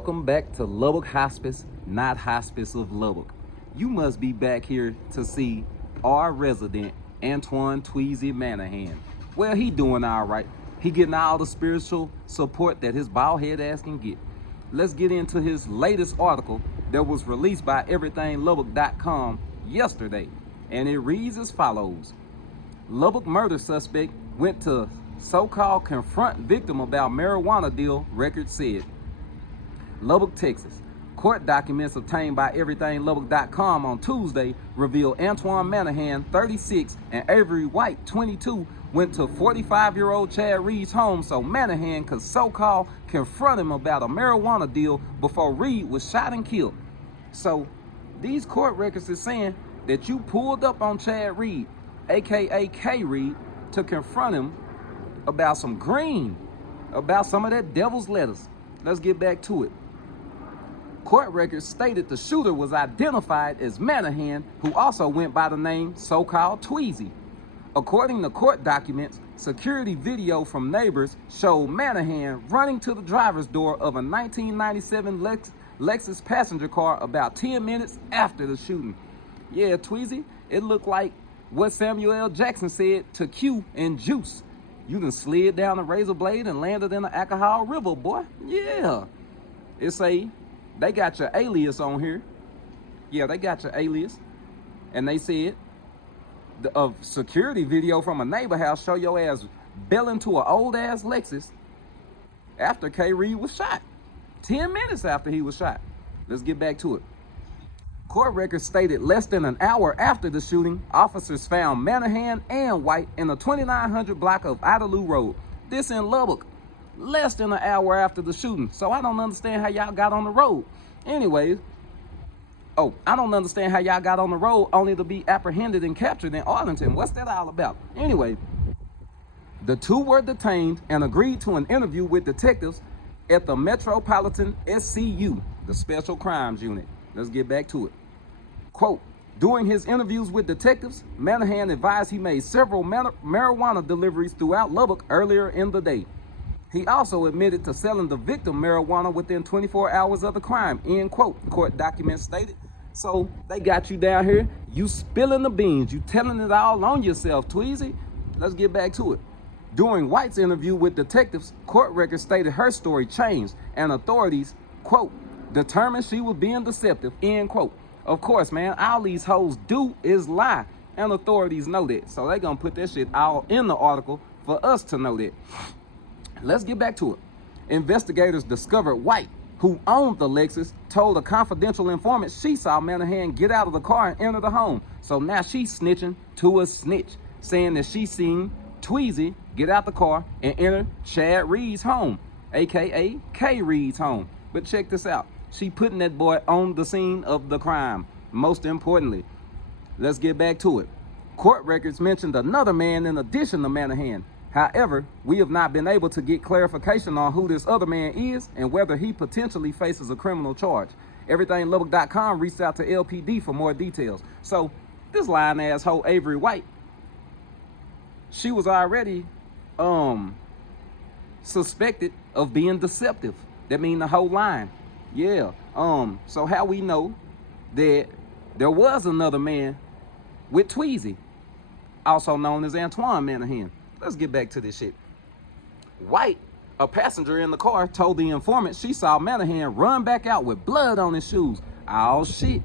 Welcome back to Lubbock Hospice, not Hospice of Lubbock. You must be back here to see our resident, Antoine Tweezy Manahan. Well, he doing all right. He getting all the spiritual support that his bald head ass can get. Let's get into his latest article that was released by everythinglubbock.com yesterday. And it reads as follows. Lubbock murder suspect went to so-called confront victim about marijuana deal, record said. Lubbock, Texas. Court documents obtained by everythinglubbock.com on Tuesday revealed Antoine Manahan, 36, and Avery White, 22, went to 45-year-old Chad Reed's home so Manahan could so-called confront him about a marijuana deal before Reed was shot and killed. So these court records is saying that you pulled up on Chad Reed, aka K Reed, to confront him about some green, about some of that devil's lettuce. Let's get back to it. Court records stated the shooter was identified as Manahan, who also went by the name so-called Tweezy. According to court documents, security video from neighbors showed Manahan running to the driver's door of a 1997 Lexus passenger car about 10 minutes after the shooting. Yeah, Tweezy, it looked like what Samuel L. Jackson said to Q and Juice. You done slid down a razor blade and landed in the alcohol river, boy. Yeah. They got your alias on here. Yeah, they got your alias. And they said a security video from a neighbor house show your ass belling to an old ass Lexus after K. Reed was shot. 10 minutes after he was shot. Let's get back to it. Court records stated less than an hour after the shooting, officers found Manahan and White in the 2900 block of Idalou Road. This in Lubbock. Less than an hour after the shooting. So I don't understand how y'all got on the road. Anyways, I don't understand how y'all got on the road only to be apprehended and captured in Arlington. What's that all about? Anyway, the two were detained and agreed to an interview with detectives at the Metropolitan SCU, the Special Crimes Unit. Let's get back to it. Quote, during his interviews with detectives, Manahan advised he made several marijuana deliveries throughout Lubbock earlier in the day. He also admitted to selling the victim marijuana within 24 hours of the crime, end quote, the court documents stated. So they got you down here, you spilling the beans, you telling it all on yourself, Tweezy. Let's get back to it. During White's interview with detectives, court records stated her story changed and authorities, quote, determined she was being deceptive, end quote. Of course, man, all these hoes do is lie, and authorities know that. So they gonna put that shit all in the article for us to know that. Let's get back to it. Investigators discovered White, who owned the Lexus, told a confidential informant she saw Manahan get out of the car and enter the home. So now she's snitching to a snitch, saying that she seen Tweezy get out the car and enter Chad Reed's home, aka K Reed's home. But check this out. She putting that boy on the scene of the crime. Most importantly, let's get back to it. Court records mentioned another man in addition to Manahan. However, we have not been able to get clarification on who this other man is and whether he potentially faces a criminal charge. Everythinglubbock.com reached out to LPD for more details. So this lying asshole Avery White, she was already suspected of being deceptive. That means the whole line. Yeah. So how we know that there was another man with Tweezy, also known as Antoine Manahan. Let's get back to this shit. White, a passenger in the car, told the informant she saw Manahan run back out with blood on his shoes. Oh shit.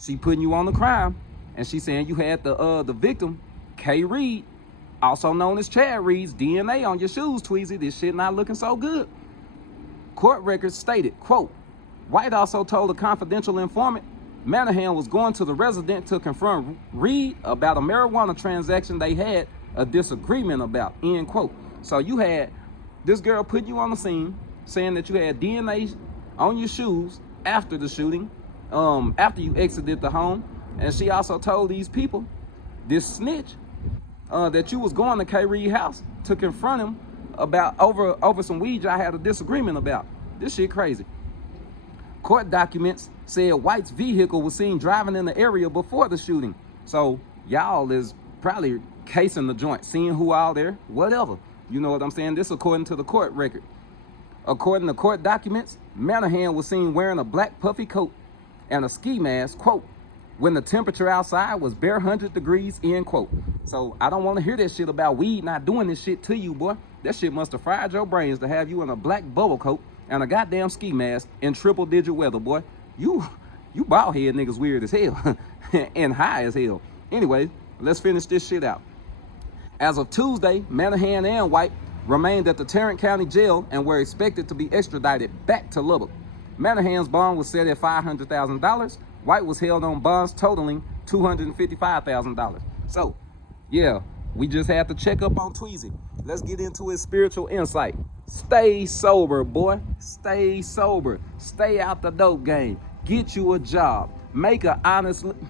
She putting you on the crime. And she saying you had the victim, K. Reed, also known as Chad Reed's DNA on your shoes, Tweezy. This shit not looking so good. Court records stated, quote, White also told a confidential informant Manahan was going to the resident to confront Reed about a marijuana transaction they had a disagreement about, end quote. So you had this girl put you on the scene saying that you had DNA on your shoes after the shooting, after you exited the home. And she also told these people, this snitch, that you was going to K. Reed's house to confront him about over some weed y'all had a disagreement about. This shit crazy. Court documents said White's vehicle was seen driving in the area before the shooting. So y'all is probably casing the joint, seeing who all there, whatever. You know what I'm saying? This according to the court record. According to court documents, Manahan was seen wearing a black puffy coat and a ski mask, quote, when the temperature outside was bare 100 degrees, end quote. So I don't want to hear that shit about weed not doing this shit to you, boy. That shit must have fried your brains to have you in a black bubble coat and a goddamn ski mask in triple-digit weather, boy. You bald head niggas weird as hell and high as hell. Anyway, let's finish this shit out. As of Tuesday, Manahan and White remained at the Tarrant County Jail and were expected to be extradited back to Lubbock. Manahan's bond was set at $500,000. White was held on bonds totaling $255,000. So, yeah, we just had to check up on Tweezy. Let's get into his spiritual insight. Stay sober, boy. Stay sober. Stay out the dope game. Get you a job. Make an honest living.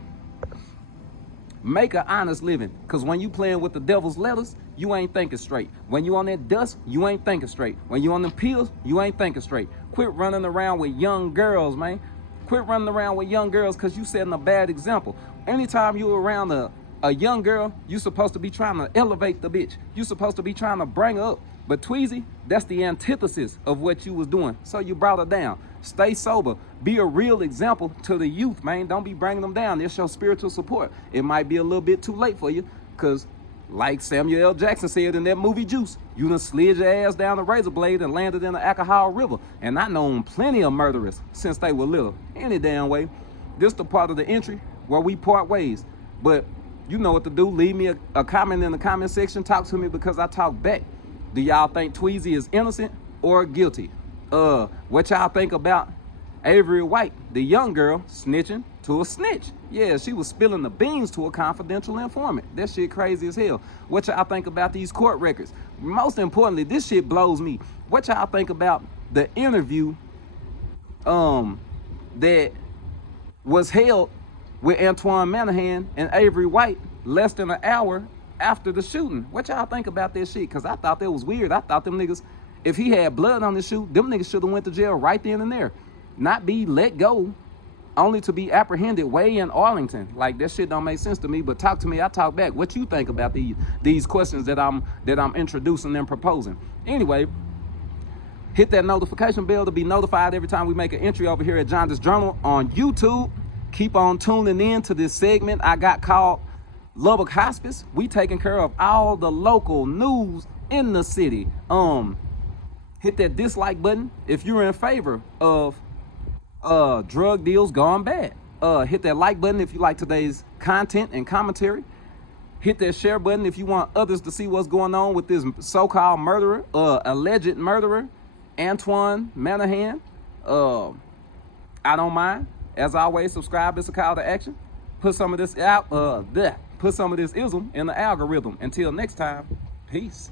Because when you playing with the devil's letters, you ain't thinking straight. When you on that dust, you ain't thinking straight. When you on them pills, you ain't thinking straight. Quit running around with young girls, man. Quit running around with young girls because you setting a bad example. Anytime you around a young girl, you supposed to be trying to elevate the bitch. You supposed to be trying to bring her up. But Tweezy, that's the antithesis of what you was doing. So you brought her down. Stay sober. Be a real example to the youth, man. Don't be bringing them down. It's your spiritual support. It might be a little bit too late for you because, like Samuel L. Jackson said in that movie Juice, you done slid your ass down the razor blade and landed in the alcohol river. And I known plenty of murderers since they were little. Any damn way. This the part of the entry where we part ways. But you know what to do. Leave me a comment in the comment section. Talk to me because I talk back. Do y'all think Tweezy is innocent or guilty? What y'all think about Avery White, the young girl, snitching to a snitch? Yeah, she was spilling the beans to a confidential informant. That shit crazy as hell. What y'all think about these court records? Most importantly, this shit blows me. What y'all think about the interview that was held with Antoine Manahan and Avery White less than an hour after the shooting? What y'all think about that shit? Because I thought that was weird. I thought them niggas, if he had blood on the shoot, them niggas should have went to jail right then and there. Not be let go only to be apprehended way in Arlington. Like, that shit don't make sense to me. But talk to me, I talk back. What you think about these questions that I'm introducing and proposing? Anyway, hit that notification bell to be notified every time we make an entry over here at Jaundice Journal on YouTube. Keep on tuning in to this segment I got called Lubbock Hospice. We taking care of all the local news in the city. Hit that dislike button if you're in favor of drug deals gone bad. Hit that like button if you like today's content and commentary. Hit that share button if you want others to see what's going on with this so-called murderer, alleged murderer, Antoine Manahan. I don't mind. As always, subscribe. It's a call to action. Put some of this out. Put some of this ism in the algorithm. Until next time, peace.